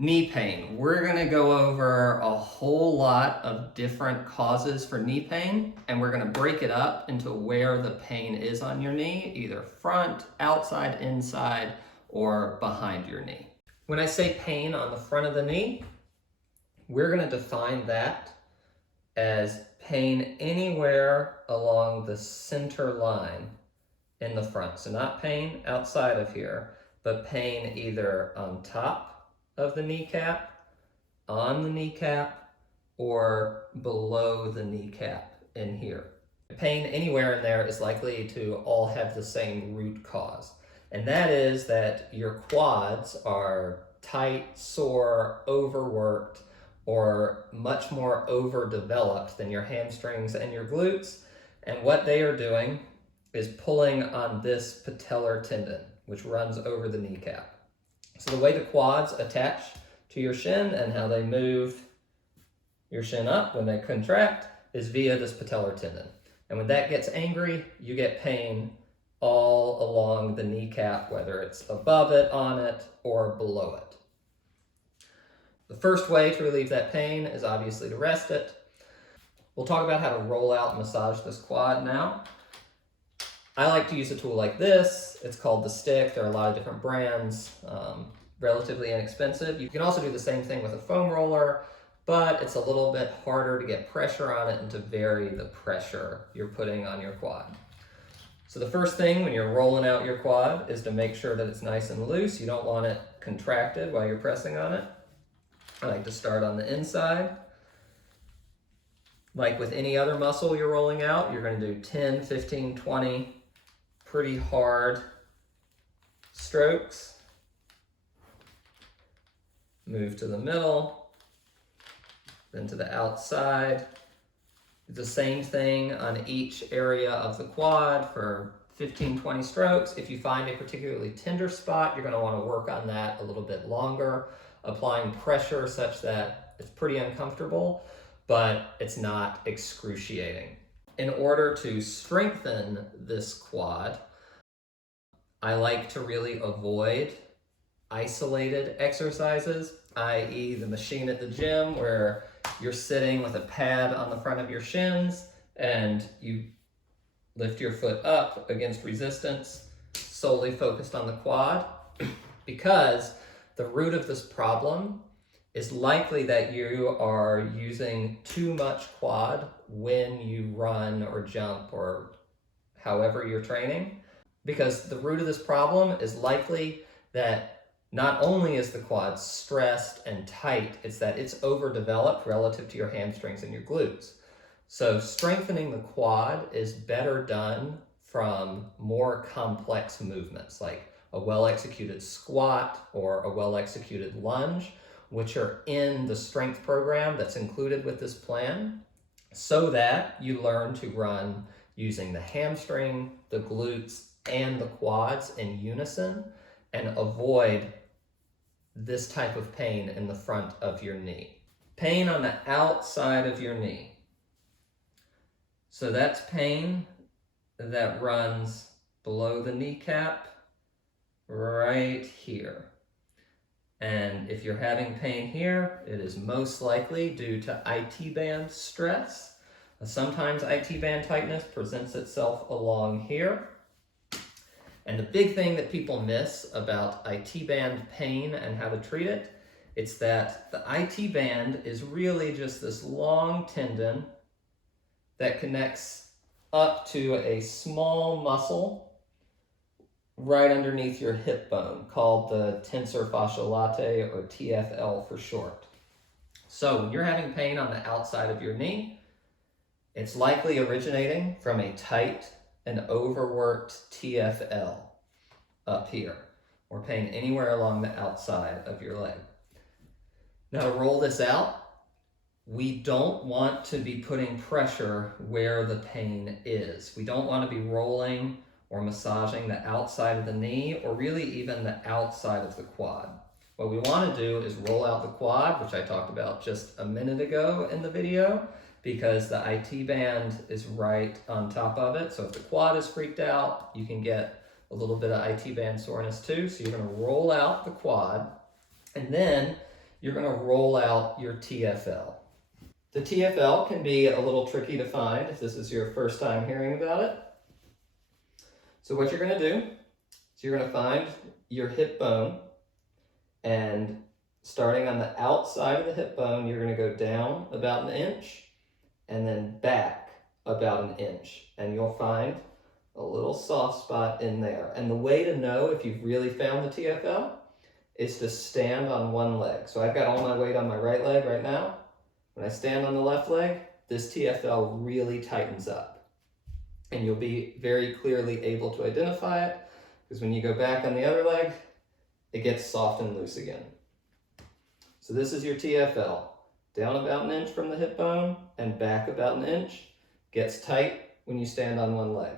Knee pain. We're gonna go over a whole lot of different causes for knee pain, and we're gonna break it up into where the pain is on your knee, either front, outside, inside, or behind your knee. When I say pain on the front of the knee, we're gonna define that as pain anywhere along the center line in the front. So not pain outside of here, but pain either on top of the kneecap, on the kneecap, or below the kneecap in here. Pain anywhere in there is likely to all have the same root cause, and that is that your quads are tight, sore, overworked, or much more overdeveloped than your hamstrings and your glutes, and what they are doing is pulling on this patellar tendon, which runs over the kneecap. So the way the quads attach to your shin and how they move your shin up when they contract is via this patellar tendon. And when that gets angry, you get pain all along the kneecap, whether it's above it, on it, or below it. The first way to relieve that pain is obviously to rest it. We'll talk about how to roll out and massage this quad now. I like to use a tool like this. It's called the stick. There are a lot of different brands, relatively inexpensive. You can also do the same thing with a foam roller, but it's a little bit harder to get pressure on it and to vary the pressure you're putting on your quad. So the first thing when you're rolling out your quad is to make sure that it's nice and loose. You don't want it contracted while you're pressing on it. I like to start on the inside. Like with any other muscle you're rolling out, you're going to do 10, 15, 20 pretty hard strokes. Move to the middle, then to the outside. Do the same thing on each area of the quad for 15, 20 strokes. If you find a particularly tender spot, you're going to want to work on that a little bit longer, applying pressure such that it's pretty uncomfortable, but it's not excruciating. In order to strengthen this quad, I like to really avoid isolated exercises, i.e. the machine at the gym where you're sitting with a pad on the front of your shins and you lift your foot up against resistance, solely focused on the quad, because the root of this problem is likely that you are using too much quad when you run or jump or however you're training, because the root of this problem is likely that not only is the quad stressed and tight, it's that it's overdeveloped relative to your hamstrings and your glutes. So strengthening the quad is better done from more complex movements like a well-executed squat or a well-executed lunge, which are in the strength program that's included with this plan, so that you learn to run using the hamstring, the glutes, and the quads in unison and avoid this type of pain in the front of your knee. Pain on the outside of your knee. So that's pain that runs below the kneecap, right here. And if you're having pain here, it is most likely due to IT band stress. Sometimes IT band tightness presents itself along here. And the big thing that people miss about IT band pain and how to treat it, it's that the IT band is really just this long tendon that connects up to a small muscle right underneath your hip bone called the tensor fasciae latae, or TFL for short. So when you're having pain on the outside of your knee, it's likely originating from a tight and overworked TFL up here, or pain anywhere along the outside of your leg. Now to roll this out, we don't want to be putting pressure where the pain is. We don't want to be rolling or massaging the outside of the knee, or really even the outside of the quad. What we want to do is roll out the quad, which I talked about just a minute ago in the video, because the IT band is right on top of it. So if the quad is freaked out, you can get a little bit of IT band soreness too. So you're going to roll out the quad, and then you're going to roll out your TFL. The TFL can be a little tricky to find if this is your first time hearing about it. So what you're going to do is you're going to find your hip bone, and starting on the outside of the hip bone, you're going to go down about 1 inch and then back about 1 inch, and you'll find a little soft spot in there. And the way to know if you've really found the TFL is to stand on one leg. So I've got all my weight on my right leg right now. When I stand on the left leg, this TFL really tightens up. And you'll be very clearly able to identify it, because when you go back on the other leg, it gets soft and loose again. So this is your TFL. Down about 1 inch from the hip bone and back about 1 inch. Gets tight when you stand on one leg.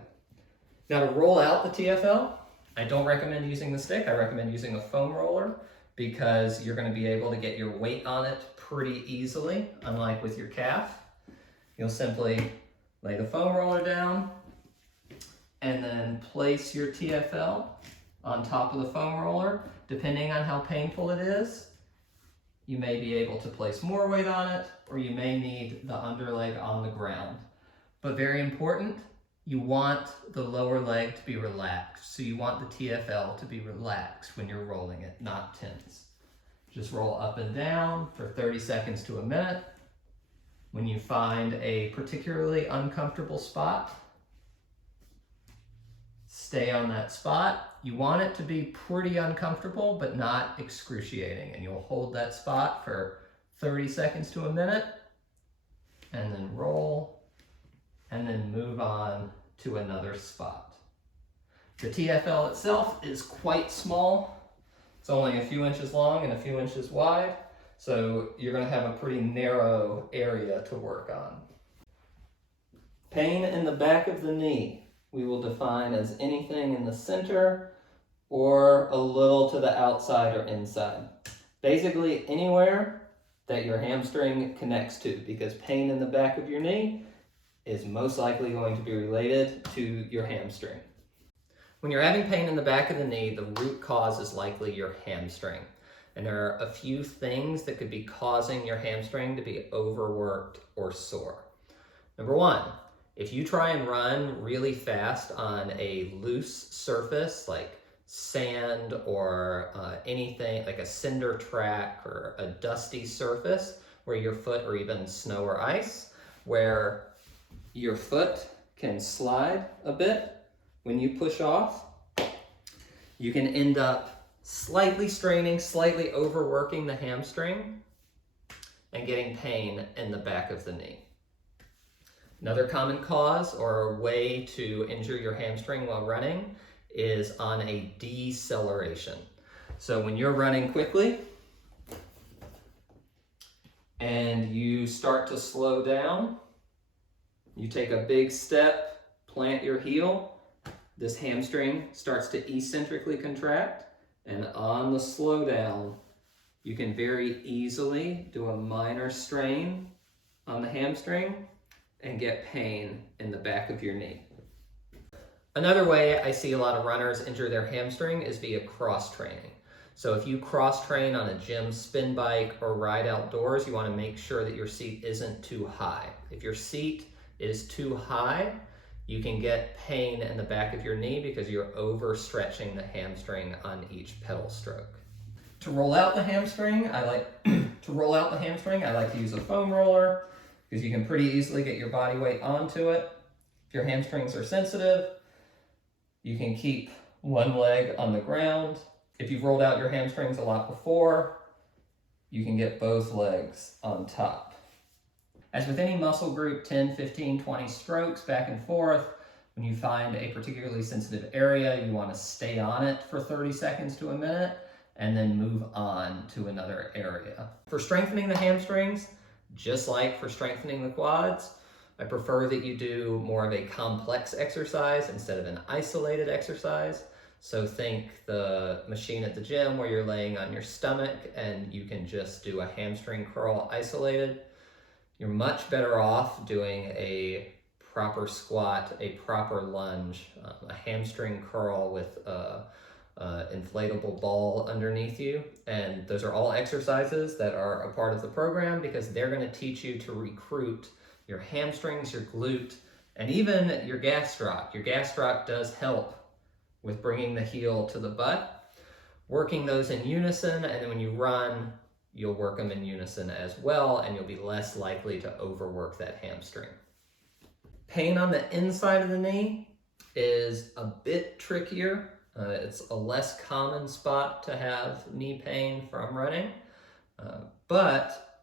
Now to roll out the TFL, I don't recommend using the stick. I recommend using a foam roller, because you're going to be able to get your weight on it pretty easily, unlike with your calf. You'll simply lay the foam roller down and then place your TFL on top of the foam roller. Depending on how painful it is, you may be able to place more weight on it, or you may need the underleg on the ground. But very important, you want the lower leg to be relaxed. So you want the TFL to be relaxed when you're rolling it, not tense. Just roll up and down for 30 seconds to a minute. When you find a particularly uncomfortable spot, stay on that spot. You want it to be pretty uncomfortable, but not excruciating. And you'll hold that spot for 30 seconds to a minute, and then roll, and then move on to another spot. The TFL itself is quite small. It's only a few inches long and a few inches wide, so you're going to have a pretty narrow area to work on. Pain in the back of the knee we will define as anything in the center or a little to the outside or inside. Basically anywhere that your hamstring connects to, because pain in the back of your knee is most likely going to be related to your hamstring. When you're having pain in the back of the knee, the root cause is likely your hamstring. And there are a few things that could be causing your hamstring to be overworked or sore. Number one, if you try and run really fast on a loose surface like sand or anything like a cinder track or a dusty surface where your foot, or even snow or ice, where your foot can slide a bit when you push off, you can end up slightly straining, slightly overworking the hamstring and getting pain in the back of the knee. Another common cause or way to injure your hamstring while running is on a deceleration. So when you're running quickly and you start to slow down, you take a big step, plant your heel, this hamstring starts to eccentrically contract, and on the slowdown, you can very easily do a minor strain on the hamstring and get pain in the back of your knee. Another way I see a lot of runners injure their hamstring is via cross training. So if you cross train on a gym spin bike or ride outdoors, you want to make sure that your seat isn't too high. If your seat is too high, you can get pain in the back of your knee because you're overstretching the hamstring on each pedal stroke. To roll out the hamstring, I like to use a foam roller because you can pretty easily get your body weight onto it. If your hamstrings are sensitive, you can keep one leg on the ground. If you've rolled out your hamstrings a lot before, you can get both legs on top. As with any muscle group, 10, 15, 20 strokes back and forth. When you find a particularly sensitive area, you want to stay on it for 30 seconds to a minute and then move on to another area. For strengthening the hamstrings, just like for strengthening the quads, I prefer that you do more of a complex exercise instead of an isolated exercise. So think the machine at the gym where you're laying on your stomach and you can just do a hamstring curl isolated. You're much better off doing a proper squat, a proper lunge, a hamstring curl with inflatable ball underneath you. And those are all exercises that are a part of the program because they're going to teach you to recruit your hamstrings, your glute, and even your gastroc. Your gastroc does help with bringing the heel to the butt, working those in unison, and then when you run, you'll work them in unison as well, and you'll be less likely to overwork that hamstring. Pain on the inside of the knee is a bit trickier. It's a less common spot to have knee pain from running, but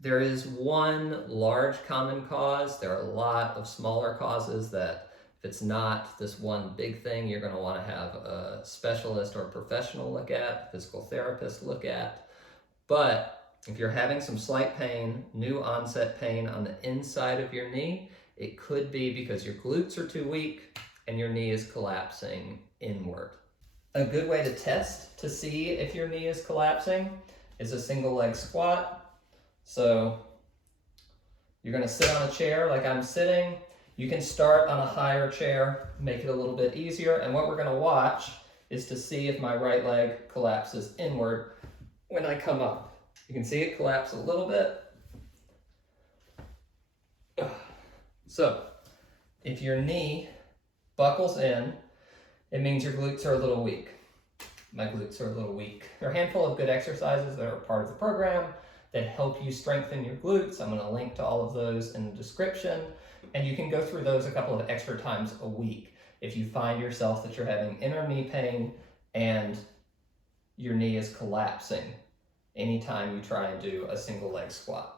there is one large common cause. There are a lot of smaller causes that if it's not this one big thing, you're going to want to have a specialist or a professional look at, physical therapist look at. But if you're having some slight pain, new onset pain on the inside of your knee, it could be because your glutes are too weak and your knee is collapsing inward. A good way to test to see if your knee is collapsing is a single leg squat. So you're going to sit on a chair like I'm sitting. You can start on a higher chair, make it a little bit easier. And what we're going to watch is to see if my right leg collapses inward when I come up. You can see it collapse a little bit. So if your knee buckles in, it means your glutes are a little weak. My glutes are a little weak. There are a handful of good exercises that are part of the program that help you strengthen your glutes. I'm going to link to all of those in the description, and you can go through those a couple of extra times a week if you find yourself that you're having inner knee pain and your knee is collapsing anytime you try and do a single leg squat.